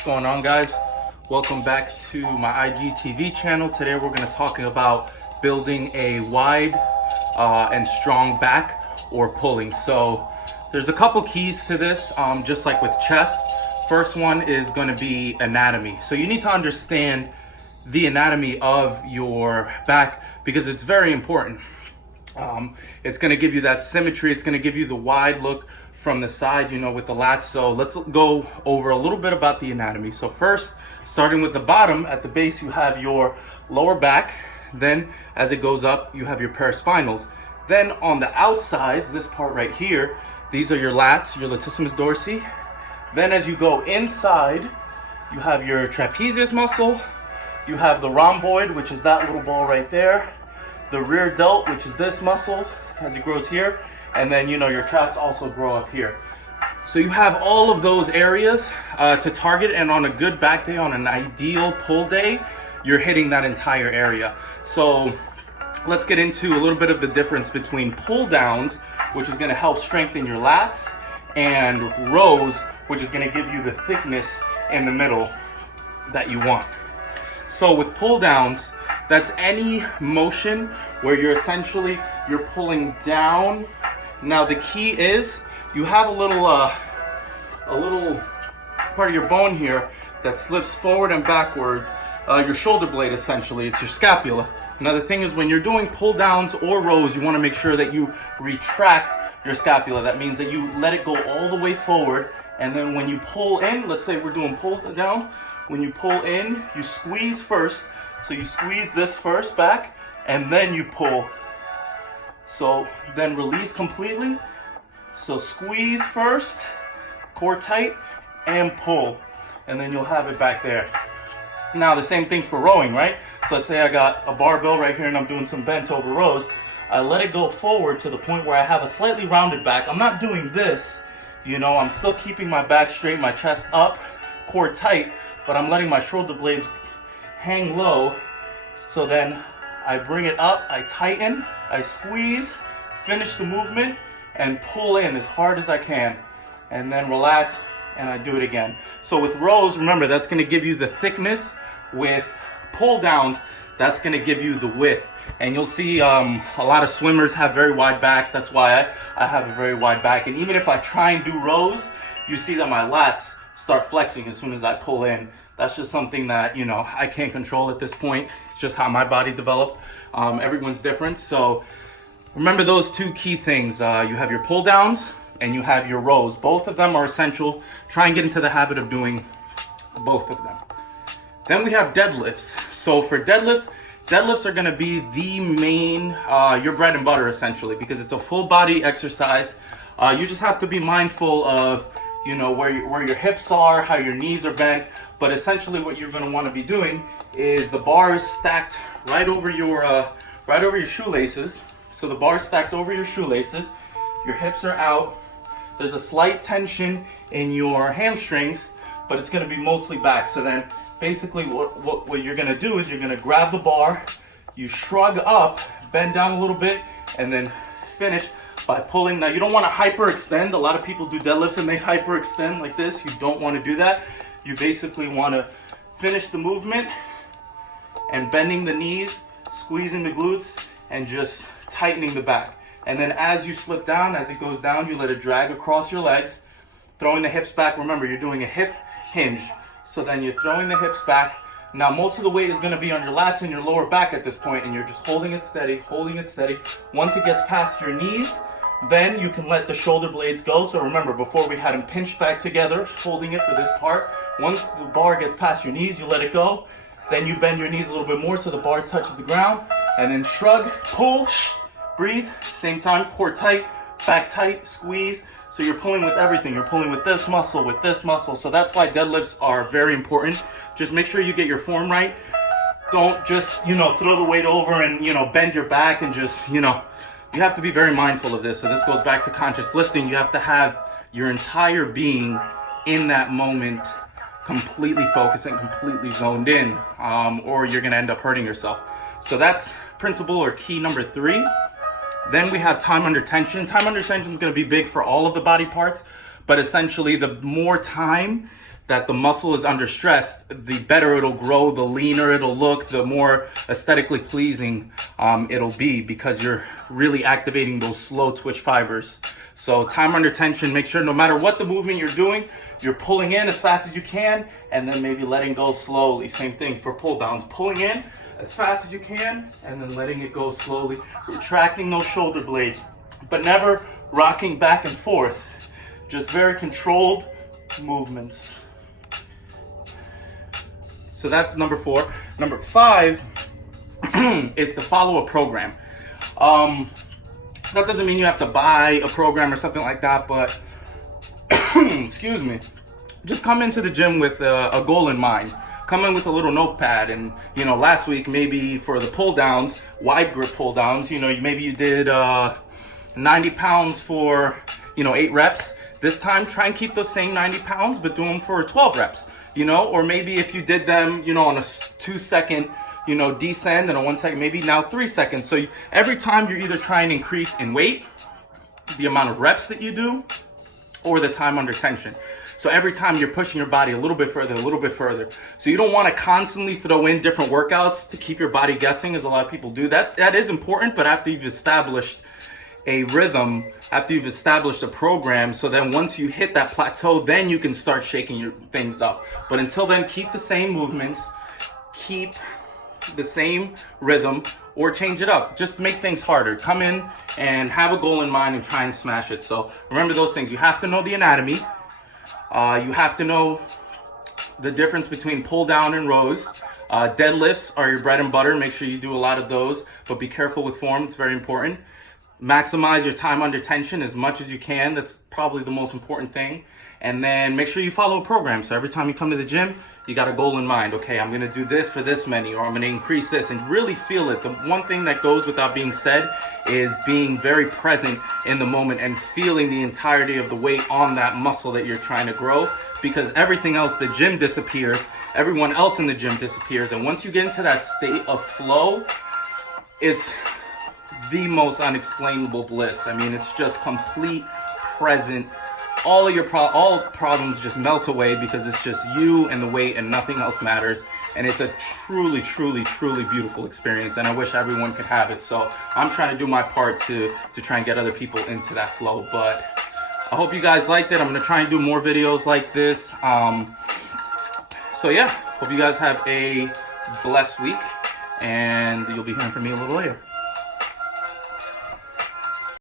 What's going on, guys? Welcome back to my IGTV channel. Today we're going to talk about building a wide and strong back or pulling. So there's a couple keys to this, just like with chest. First one is going to be anatomy. So you need to understand the anatomy of your back because it's very important. It's going to give you that symmetry. It's going to give you the wide look from the side, with the lats. So let's go over a little bit about the anatomy. So first, starting with the bottom, at the base you have your lower back. Then as it goes up, you have your paraspinals. Then on the outsides, this part right here, these are your lats, your latissimus dorsi. Then as you go inside, you have your trapezius muscle. You have the rhomboid, which is that little ball right there. The rear delt, which is this muscle as it grows here. And then, your traps also grow up here. So you have all of those areas to target, and on a good back day, on an ideal pull day, you're hitting that entire area. So let's get into a little bit of the difference between pull downs, which is gonna help strengthen your lats, and rows, which is gonna give you the thickness in the middle that you want. So with pull downs, that's any motion where you're pulling down. Now the key is you have a little part of your bone here that slips forward and backward, your shoulder blade essentially, it's your scapula. Now the thing is, when you're doing pull downs or rows, you want to make sure that you retract your scapula. That means that you let it go all the way forward, and then when you pull in, let's say we're doing pull downs, when you pull in, you squeeze first. So you squeeze this first back, and then you pull. So then release completely. So squeeze first, core tight, and pull. And then you'll have it back there. Now the same thing for rowing, right? So let's say I got a barbell right here and I'm doing some bent over rows. I let it go forward to the point where I have a slightly rounded back. I'm not doing this, I'm still keeping my back straight, my chest up, core tight, but I'm letting my shoulder blades hang low. So then I bring it up, I tighten, I squeeze, finish the movement, and pull in as hard as I can. And then relax, and I do it again. So with rows, remember, that's gonna give you the thickness. With pull downs, that's gonna give you the width. And you'll see a lot of swimmers have very wide backs. That's why I have a very wide back. And even if I try and do rows, you see that my lats start flexing as soon as I pull in. That's just something that, I can't control at this point. It's just how my body developed. Everyone's different. So remember those two key things. You have your pull downs and you have your rows. Both of them are essential. Try and get into the habit of doing both of them. Then we have deadlifts. So for deadlifts are gonna be the main, your bread and butter essentially, because it's a full body exercise. You just have to be mindful of, where your hips are, how your knees are bent. But essentially what you're gonna wanna be doing is the bar is stacked right over your shoelaces. So the bar is stacked over your shoelaces, your hips are out, there's a slight tension in your hamstrings, but it's gonna be mostly back. So then basically what you're gonna do is you're gonna grab the bar, you shrug up, bend down a little bit, and then finish by pulling. Now you don't wanna hyperextend. A lot of people do deadlifts and they hyperextend like this. You don't wanna do that. You basically wanna finish the movement and bending the knees, squeezing the glutes, and just tightening the back. And then as you slip down, as it goes down, you let it drag across your legs, throwing the hips back. Remember, you're doing a hip hinge. So then you're throwing the hips back. Now most of the weight is gonna be on your lats and your lower back at this point, and you're just holding it steady, holding it steady. Once it gets past your knees, then you can let the shoulder blades go. So remember, before we had them pinched back together, holding it for this part. Once the bar gets past your knees, you let it go. Then you bend your knees a little bit more so the bar touches the ground. And then shrug, pull, breathe. Same time, core tight, back tight, squeeze. So you're pulling with everything. You're pulling with this muscle, with this muscle. So that's why deadlifts are very important. Just make sure you get your form right. Don't just, throw the weight over and, bend your back and just, you have to be very mindful of this. So this goes back to conscious lifting. You have to have your entire being in that moment completely focused and completely zoned in, or you're gonna end up hurting yourself. So that's principle or key number 3. Then we have time under tension. Time under tension is gonna be big for all of the body parts, but essentially the more time that the muscle is under stress, the better it'll grow, the leaner it'll look, the more aesthetically pleasing it'll be, because you're really activating those slow twitch fibers. So time under tension, make sure no matter what the movement you're doing, you're pulling in as fast as you can and then maybe letting go slowly. Same thing for pull downs, pulling in as fast as you can and then letting it go slowly, retracting those shoulder blades, but never rocking back and forth. Just very controlled movements. So that's number 4. Number 5 is to follow a program. That doesn't mean you have to buy a program or something like that, but excuse me, just come into the gym with a goal in mind. Come in with a little notepad, and you know, last week maybe for the pull downs, wide grip pull downs, you know, maybe you did 90 pounds for 8 reps. This time try and keep those same 90 pounds but do them for 12 reps, or maybe if you did them on a 2-second descend and a 1 second, maybe now 3 seconds. So every time you're either trying to increase in weight, the amount of reps that you do, or the time under tension. So every time you're pushing your body a little bit further, a little bit further. So you don't want to constantly throw in different workouts to keep your body guessing, as a lot of people do. That is important, but after you've established a rhythm, after you've established a program, so then once you hit that plateau, then you can start shaking your things up. But until then, keep the same movements, keep the same rhythm, or change it up. Just make things harder. Come in and have a goal in mind and try and smash it. So remember those things. You have to know the anatomy. You have to know the difference between pull down and rows. Deadlifts are your bread and butter. Make sure you do a lot of those, but be careful with form. It's very important. Maximize your time under tension as much as you can. That's probably the most important thing. And then make sure you follow a program. So every time you come to the gym, you got a goal in mind. Okay, I'm going to do this for this many, or I'm going to increase this, and really feel it. The one thing that goes without being said is being very present in the moment and feeling the entirety of the weight on that muscle that you're trying to grow, because everything else, the gym disappears, everyone else in the gym disappears. And once you get into that state of flow, it's the most unexplainable bliss. I mean, it's just complete present. All of your problems just melt away, because it's just you and the weight and nothing else matters. And it's a truly, truly, truly beautiful experience, and I wish everyone could have it. So I'm trying to do my part to try and get other people into that flow. But I hope you guys liked it. I'm going to try and do more videos like this. So yeah, hope you guys have a blessed week, and you'll be hearing from me a little later.